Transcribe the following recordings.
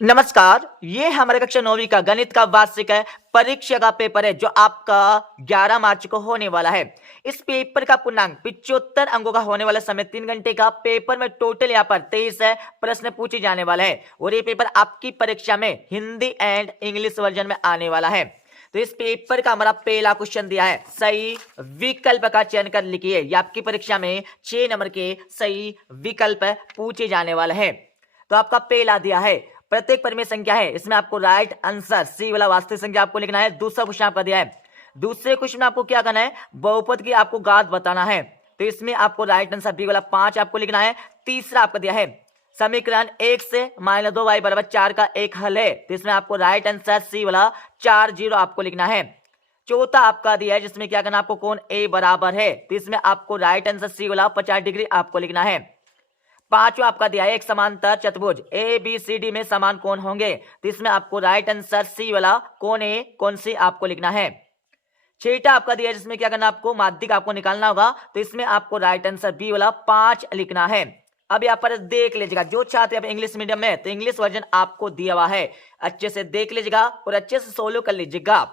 नमस्कार, ये हमारे कक्षा 9वीं का गणित का वार्षिक है परीक्षा का पेपर है जो आपका 11 मार्च को होने वाला है। इस पेपर का पूर्णांक 75 अंकों का होने वाला समय 3 घंटे का। पेपर में टोटल यहाँ पर 23 है प्रश्न पूछे जाने वाला है और ये पेपर आपकी परीक्षा में हिंदी एंड इंग्लिश वर्जन में आने वाला है। तो इस पेपर का हमारा पहला क्वेश्चन दिया है, सही विकल्प का चयन कर लिखिए। ये आपकी परीक्षा में 6 नंबर के सही विकल्प पूछे जाने वाला है। तो आपका पहला दिया है प्रत्येक परिमेय संख्या है, इसमें आपको राइट आंसर सी वाला वास्तविक संख्या आपको लिखना है। दूसरा क्वेश्चन आपका दिया है, दूसरे क्वेश्चन में आपको क्या करना है, बहुपद की आपको घात बताना है, तो इसमें आपको राइट आंसर बी वाला 5 आपको लिखना है। तीसरा आपका दिया है समीकरण 1 से -2y बराबर 4 का एक हल है, तो इसमें आपको राइट आंसर सी वाला 4 0 आपको लिखना है। चौथा आपका दिया है जिसमें क्या करना आपको कोण ए बराबर है, तो इसमें आपको राइट आंसर सी वाला 50 डिग्री आपको लिखना है। पांचवा आपका दिया है एक समांतर चतुर्भुज ए बी सी डी में समान कोण होंगे, तो इसमें आपको राइट आंसर सी वाला कोण ए कोण सी आपको लिखना है। छठा आपका दिया है जिसमें क्या करना आपको माध्यिक आपको निकालना होगा, तो इसमें आपको राइट आंसर बी वाला 5 लिखना है। अब यहाँ पर देख लीजिएगा, जो छात्र अब इंग्लिश मीडियम में तो इंग्लिश वर्जन आपको दिया हुआ है, अच्छे से देख लीजिएगा और अच्छे से सोल्व कर लीजिएगा।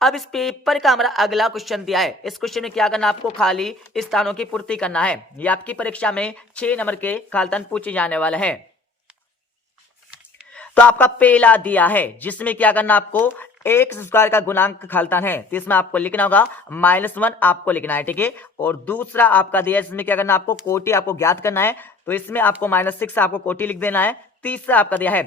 अब इस पेपर का हमारा अगला क्वेश्चन दिया है, इस क्वेश्चन में क्या करना आपको खाली स्थानों की पूर्ति करना है। ये आपकी परीक्षा में 6 नंबर के खालतन पूछे जाने वाले हैं। तो आपका पहला दिया है जिसमें क्या करना आपको एक्स स्क्वायर का गुणांक खालतन है, तो इसमें आपको लिखना होगा -1 आपको लिखना है, ठीक है। और दूसरा आपका दिया है जिसमें क्या करना आपको कोटि आपको ज्ञात करना है, तो इसमें आपको -6 आपको कोटि लिख देना है। तीसरा आपका दिया है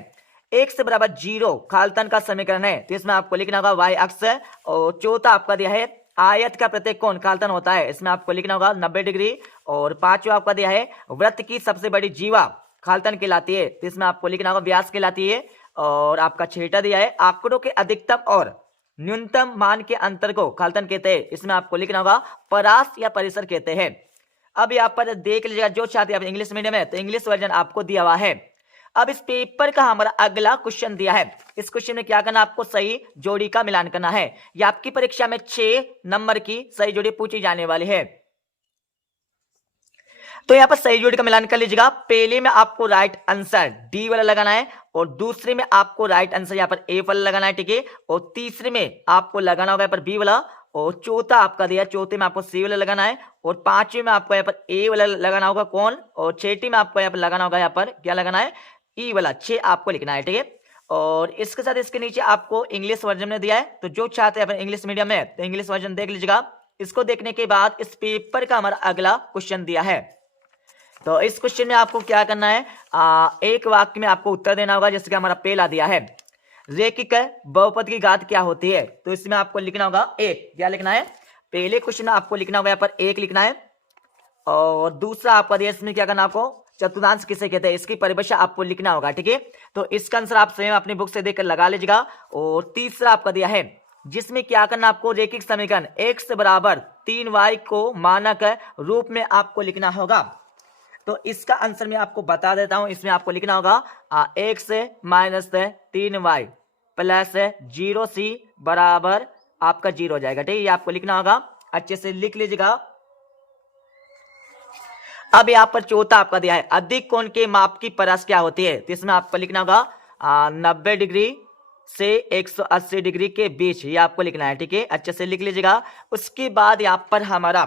x बराबर 0 खालतन का समीकरण है, तो इसमें आपको लिखना होगा y अक्ष। और चौथा आपका दिया है आयत का प्रत्येक कोण खालतन होता है, इसमें आपको लिखना होगा 90 डिग्री। और पांचवा आपका दिया है वृत्त की सबसे बड़ी जीवा खालतन कहलाती है, तो इसमें आपको लिखना होगा व्यास कहलाती है। और आपका छठा दिया है आंकड़ों के अधिकतम और न्यूनतम मान के अंतर को खालतन कहते हैं, इसमें आपको लिखना होगा परास या परिसर कहते हैं। अब यहाँ पर देख लीजिएगा, जो छात्र इंग्लिश मीडियम है तो इंग्लिश वर्जन आपको दिया हुआ है। अब इस पेपर का हमारा अगला क्वेश्चन दिया है, इस क्वेश्चन में क्या करना आपको सही जोड़ी का मिलान करना है। यह आपकी परीक्षा में 6 नंबर की सही जोड़ी पूछी जाने वाली है। तो यहाँ पर सही जोड़ी का मिलान कर लीजिएगा। पहले में आपको राइट आंसर डी वाला लगाना है और दूसरे में आपको राइट आंसर यहाँ पर ए वाला लगाना है, ठीक है। और तीसरे में आपको लगाना होगा यहाँ पर बी वाला, और चौथा आपका दिया चौथे में आपको सी वाला लगाना है, और पांचवें में आपको यहाँ पर ए वाला लगाना होगा कौन, और छठी में आपको यहाँ पर लगाना होगा यहाँ पर क्या लगाना है ई वाला 6 आपको लिखना है, ठीक है। और इसके साथ इसके नीचे आपको इंग्लिश वर्जन में दिया है, तो जो चाहते हैं इंग्लिश मीडियम में तो इंग्लिश वर्जन देख लीजिएगा। इसको देखने के बाद इस पेपर का हमारा अगला क्वेश्चन दिया है, तो इस क्वेश्चन में आपको क्या करना है, एक वाक्य में आपको उत्तर देना होगा। जैसे कि हमारा पहला दिया है रेखिक बहुपद की घात क्या होती है, तो इसमें आपको लिखना होगा एक, क्या लिखना है पहले क्वेश्चन में आपको लिखना होगा यहाँ पर एक लिखना है। और दूसरा आपका दिया इसमें क्या करना आपको चतुर्थांश किसे कहते हैं, इसकी परिभाषा आपको लिखना होगा, ठीक है। तो इसका आंसर आप स्वयं अपनी बुक से देखकर लगा लीजिएगा। और तीसरा आपका दिया है जिसमें क्या करना आपको रेखिक समीकरण x बराबर 3y को मानक रूप में आपको लिखना होगा। तो इसका आंसर मैं आपको बता देता हूं, इसमें आपको लिखना होगा x - 3y प्लस 0c बराबर आपका 0 हो जाएगा, ठीक है। ये आपको लिखना होगा, अच्छे से लिख लीजिएगा। अब यहाँ पर चौथा आपका दिया है अधिक कोण के माप की परास क्या होती है, तो इसमें आपको लिखना होगा 90 डिग्री से 180 डिग्री के बीच, ये आपको लिखना है, ठीक है। अच्छे से लिख लीजिएगा। उसके बाद यहाँ पर हमारा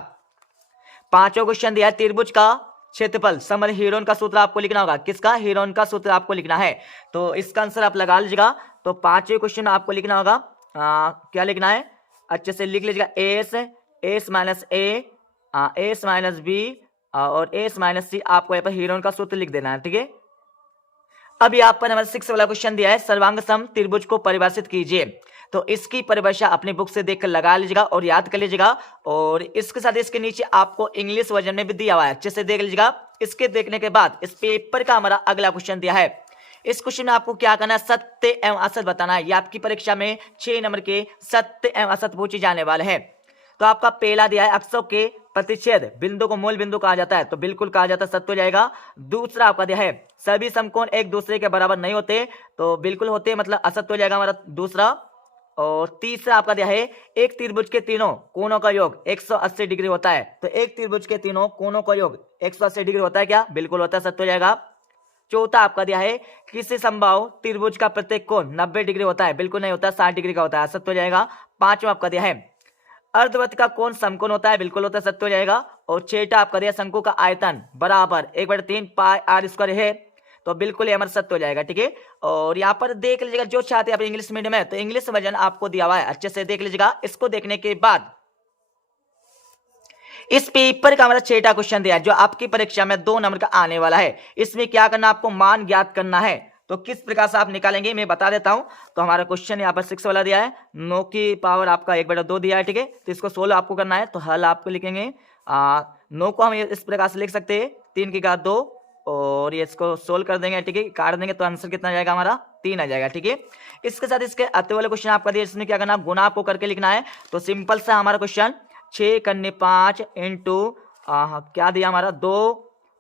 पांचवा क्वेश्चन दिया है त्रिभुज का क्षेत्रफल समल हीरोन का सूत्र आपको लिखना होगा। किसका, हीरोन का सूत्र आपको लिखना है, तो इसका आंसर आप लगा लीजिएगा। तो पांचवें क्वेश्चन में आपको लिखना होगा क्या लिखना है, अच्छे से लिख लीजिएगा S minus A S minus B और एस माइनस सी, आपको यहाँ पर हीरोन का सूत्र लिख देना है, ठीक है। अब यहाँ पर हमारा 6 वाला क्वेश्चन दिया है सर्वांग सम त्रिभुज को परिभाषित कीजिए, तो इसकी परिभाषा अपनी बुक से देखकर लगा लीजिएगा और याद कर लीजिएगा। और इसके साथ इसके नीचे आपको इंग्लिश वर्जन में भी दिया हुआ है, अच्छे से देख लीजिएगा। इसके देखने के बाद इस पेपर का हमारा अगला क्वेश्चन दिया है, इस क्वेश्चन में आपको क्या करना है सत्य एवं असत्य बताना है। ये आपकी परीक्षा में 6 नंबर के सत्य एवं असत्य पूछे जाने वाले हैं। तो आपका पहला दिया है अक्षों के प्रतिच्छेद बिंदु को मूल बिंदु कहा जाता है, तो बिल्कुल कहा जाता है, सत्य हो जाएगा। दूसरा आपका दिया है सभी समकोण एक दूसरे के बराबर नहीं होते, तो बिल्कुल होते, मतलब असत्य हो जाएगा हमारा दूसरा। और तीसरा आपका दिया है एक त्रिभुज के तीनों कोणों का योग 180 डिग्री होता है, तो एक त्रिभुज के तीनों कोणों का योग 180 डिग्री होता है क्या, बिल्कुल होता है, सत्य हो जाएगा। चौथा आपका दिया है किसी संभव त्रिभुज का प्रत्येक कोण 90 डिग्री होता है, बिल्कुल नहीं होता, 60 डिग्री का होता है, सत्य हो जाएगा। पांचवा आपका दिया है अर्धवृत्त का कोण समकोण होता है, बिल्कुल होता है, सत्य हो जाएगा। और छठा आपका दिया शंकु का आयतन बराबर 1/3 पाई आर स्क्वायर है, तो बिल्कुल ये हमारा सत्य हो जाएगा, ठीक है। और यहाँ पर देख लीजिएगा जो चाहते हैं आप इंग्लिश मीडियम है तो इंग्लिश वर्जन आपको दिया हुआ है, अच्छे से देख लीजिएगा। इसको देखने के बाद इस पेपर का हमारा छठा क्वेश्चन दिया है जो आपकी परीक्षा में 2 नंबर का आने वाला है। इसमें क्या करना, आपको मान ज्ञात करना है। तो किस प्रकार से आप निकालेंगे मैं बता देता हूं। तो हमारा क्वेश्चन यहाँ पर 6 वाला दिया है, 9 की पावर आपका 1/2 दिया है, ठीक है। तो इसको 16 आपको करना है, तो हल आपको लिखेंगे 9 को हम इस प्रकार से लिख सकते हैं 3 की घात 2, और ये इसको सोल्व कर देंगे, ठीक है, काट देंगे तो आंसर कितना जाएगा हमारा 3 आ जाएगा, ठीक है। इसके साथ इसके अति वाले क्वेश्चन आपका दिया, इसमें क्या करना, गुना आपको करके लिखना है। तो सिंपल सा हमारा क्वेश्चन 6 करनी 5 इंटू क्या दिया हमारा 2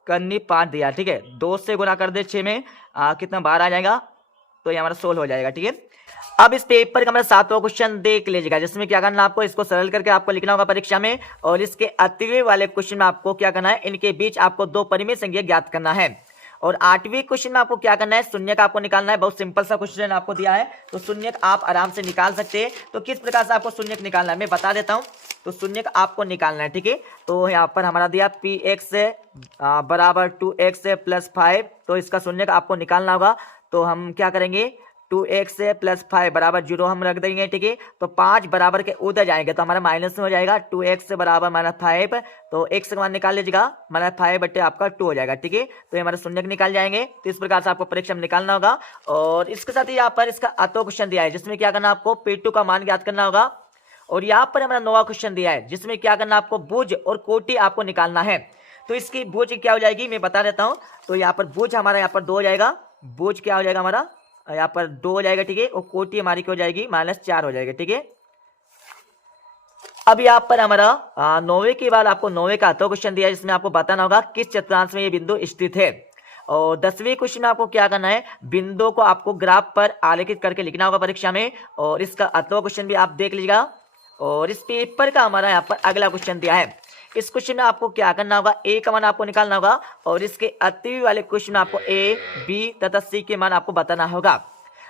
करनी 5 दिया, ठीक है। 2 से गुना कर दे 6 में कितना 12 आ जाएगा, तो ये हमारा सोल्व हो जाएगा, ठीक है। अब इस पेपर का हमारा 7वां क्वेश्चन देख लीजिएगा जिसमें क्या करना, आपको इसको सरल करके आपको लिखना होगा परीक्षा में। और इसके अतिवे वाले क्वेश्चन में आपको क्या करना है, इनके बीच आपको 2 परिमेय संख्या ज्ञात करना है। और 8वें क्वेश्चन में आपको क्या करना है, शून्य का आपको निकालना है। बहुत सिंपल सा क्वेश्चन आपको दिया है, तो शून्य आप आराम से निकाल सकते हैं। तो किस प्रकार से आपको शून्य निकालना है मैं बता देता हूं। तो शून्य आपको निकालना है, ठीक है। तो यहाँ पर हमारा दिया px बराबर 2x प्लस 5, तो इसका शून्य का आपको निकालना होगा। तो हम क्या करेंगे, 2x प्लस 5 बराबर 0 हम रख देंगे, ठीक है। तो 5 बराबर के उधर जाएंगे तो हमारा माइनस में हो जाएगा, 2x बराबर -5, तो x का मान निकाल लीजिएगा, -5 बटे आपका 2 हो जाएगा, ठीक है। तो ये हमारे शून्य निकाल जाएंगे। तो इस प्रकार से आपको परीक्षा में निकालना होगा। और इसके साथ ही यहाँ पर इसका अतो क्वेश्चन दिया है जिसमें क्या करना, आपको P2 का मान ज्ञात करना होगा। और यहाँ पर हमारा 9वां क्वेश्चन दिया है जिसमें क्या करना, आपको भुज और कोटि आपको निकालना है। तो इसकी भुज क्या हो जाएगी मैं बता देता हूँ। तो यहाँ पर भुज हमारा यहाँ पर 2 हो जाएगा, भुज क्या हो जाएगा हमारा यहाँ पर 2 हो जाएगा, ठीक है। और कोटि हमारी क्या हो जाएगी, -4 हो जाएगा, ठीक है। अब यहाँ पर हमारा 9वें के बाद आपको 9वें का अतो क्वेश्चन दिया है जिसमें आपको बताना होगा किस चतुर्थांश में ये बिंदु स्थित है। और 10वें क्वेश्चन में आपको क्या करना है, बिंदु को आपको ग्राफ पर आलेखित करके लिखना होगा परीक्षा में। और इसका अतो क्वेश्चन भी आप देख लीजिएगा। और इस पेपर का हमारा यहाँ पर अगला क्वेश्चन दिया है। इस क्वेश्चन में आपको क्या करना होगा, ए का मान आपको निकालना होगा। और इसके अति वाले क्वेश्चन में आपको ए, बी तथा सी के मान आपको बताना होगा।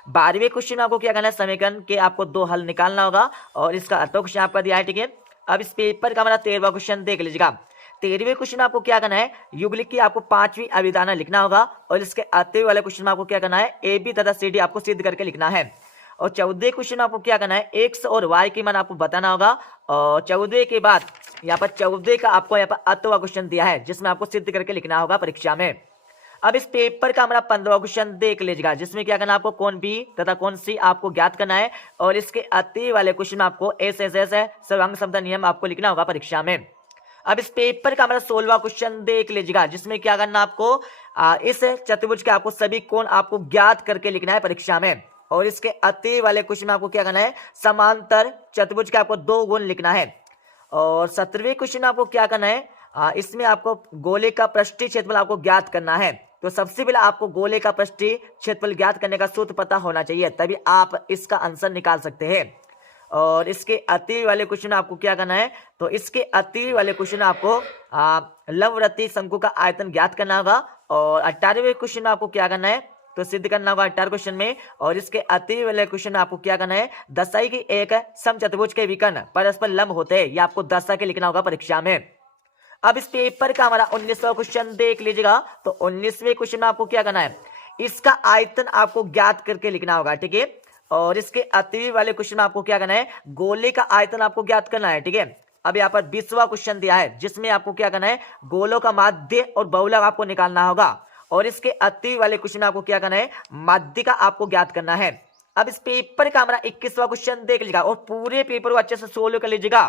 12वें क्वेश्चन में आपको क्या करना है, समीकरण के आपको 2 हल निकालना होगा। और इसका अतो क्वेश्चन आपका दिया है, ठीक है। अब इस पेपर का हमारा 13वां क्वेश्चन देख लीजिएगा। 13वें क्वेश्चन में आपको क्या करना है, युगलिक की आपको 5वीं अभिधारणा लिखना होगा। और इसके अति वाले क्वेश्चन में आपको क्या करना है, ए, बी तथा सी, डी आपको सिद्ध करके लिखना है। और 14वें क्वेश्चन में आपको क्या करना है, एक्स और वाई की मान आपको बताना होगा। और 14वें के बाद यहाँ पर 14वें का आपको यहाँ पर अतवा क्वेश्चन दिया है जिसमें आपको सिद्ध करके लिखना होगा परीक्षा में। अब इस पेपर का हमारा 15वां क्वेश्चन देख लीजिएगा जिसमें क्या करना, आपको कौन बी तथा कौन सी आपको ज्ञात करना है। और इसके अति वाले क्वेश्चन में आपको एस सर्वांग समता नियम आपको लिखना होगा परीक्षा में। अब इस पेपर का हमारा 16वां क्वेश्चन देख लीजिएगा जिसमें क्या करना, आपको इस चतुर्भुज के आपको सभी कोण आपको ज्ञात करके लिखना है परीक्षा में। और इसके अति वाले क्वेश्चन में आपको क्या करना है, समांतर चतुर्भुज के आपको 2 गुण लिखना है। और 17वें क्वेश्चन में आपको क्या करना है, इसमें आपको गोले का पृष्ठीय क्षेत्रफल आपको ज्ञात करना है। तो सबसे पहले आपको गोले का पृष्ठीय क्षेत्रफल ज्ञात करने का सूत्र पता होना चाहिए, तभी आप इसका आंसर निकाल सकते हैं। और इसके अति वाले क्वेश्चन आपको क्या करना है, तो इसके अति वाले क्वेश्चन आपको लंबवृत्तीय शंकु का आयतन ज्ञात करना होगा। और 18वें क्वेश्चन में आपको क्या करना है, तो सिद्ध करना होगा 18 क्वेश्चन में। और इसके अति वाले क्वेश्चन में आपको क्या करना है, दशाई की एक समचतुर्भुज के विकर्ण परस्पर लंब होते हैं, ये आपको दशा के लिखना होगा परीक्षा में। अब इस पेपर का हमारा 19वां क्वेश्चन देख लीजिएगा। तो 19वें क्वेश्चन में आपको क्या करना है, इसका आयतन आपको ज्ञात करके लिखना होगा, ठीक है। और इसके अति वाले क्वेश्चन में आपको क्या करना है, गोले का आयतन आपको ज्ञात करना है, ठीक है। अब यहाँ पर 20वां क्वेश्चन दिया है जिसमें आपको क्या करना है, गोलों का माध्य और बहुलक आपको निकालना होगा। और इसके अति वाले क्वेश्चन में आपको क्या करना है, माध्य का आपको ज्ञात करना है। अब इस पेपर का हमारा 21वां क्वेश्चन देख लीजिएगा और पूरे पेपर को अच्छे से सोल्व कर लीजिएगा।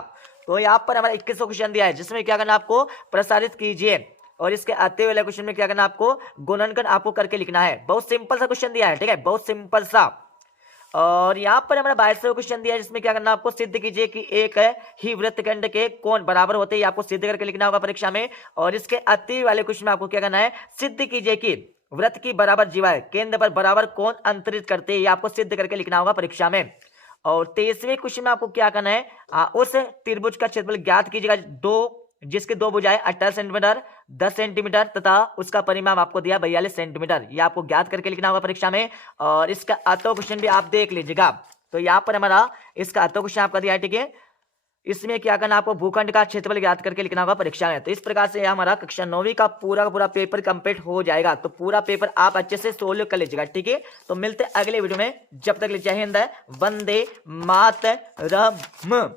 तो यहाँ पर हमारा 21वां क्वेश्चन दिया है जिसमें क्या करना, आपको प्रसारित कीजिए। और इसके अति वाले क्वेश्चन में क्या करना, आपको गुणनखंड आपको करके लिखना है। बहुत सिंपल सा क्वेश्चन दिया है, ठीक है, बहुत सिंपल सा। और यहाँ पर हमारा 22वां क्वेश्चन दिया है जिसमें क्या करना, आपको सिद्ध कीजिए कि एक ही वृत्तखंड के कोण बराबर होते हैं, आपको सिद्ध करके लिखना होगा परीक्षा में। और इसके अति वाले क्वेश्चन में आपको क्या करना है, सिद्ध कीजिए कि वृत्त की बराबर जीवाएं केंद्र पर बराबर कोण अंतरित करते हैं, ये आपको सिद्ध करके लिखना होगा परीक्षा में। और 23वें क्वेश्चन में आपको क्या करना है, उस त्रिभुज का क्षेत्रफल ज्ञात कीजिएगा जिसके 2 भुजाएं 18 सेंटीमीटर, 10 सेंटीमीटर तथा उसका परिमाप आपको दिया 42 सेंटीमीटर। ये आपको ज्ञात करके लिखना होगा परीक्षा में। और इसका अतो क्वेश्चन भी आप देख लीजिएगा। तो यहाँ पर हमारा इसका अतो क्वेश्चन आपका दिया है, ठीक है। इसमें क्या करना, आपको भूखंड का क्षेत्रफल ज्ञात करके लिखना होगा परीक्षा में। तो इस प्रकार से हमारा कक्षा 9वीं का पूरा पेपर कंप्लीट हो जाएगा। तो पूरा पेपर आप अच्छे से सोल्व कर लीजिएगा, ठीक है। तो मिलते अगले वीडियो में, जब तक जय हिंद, वंदे मातरम।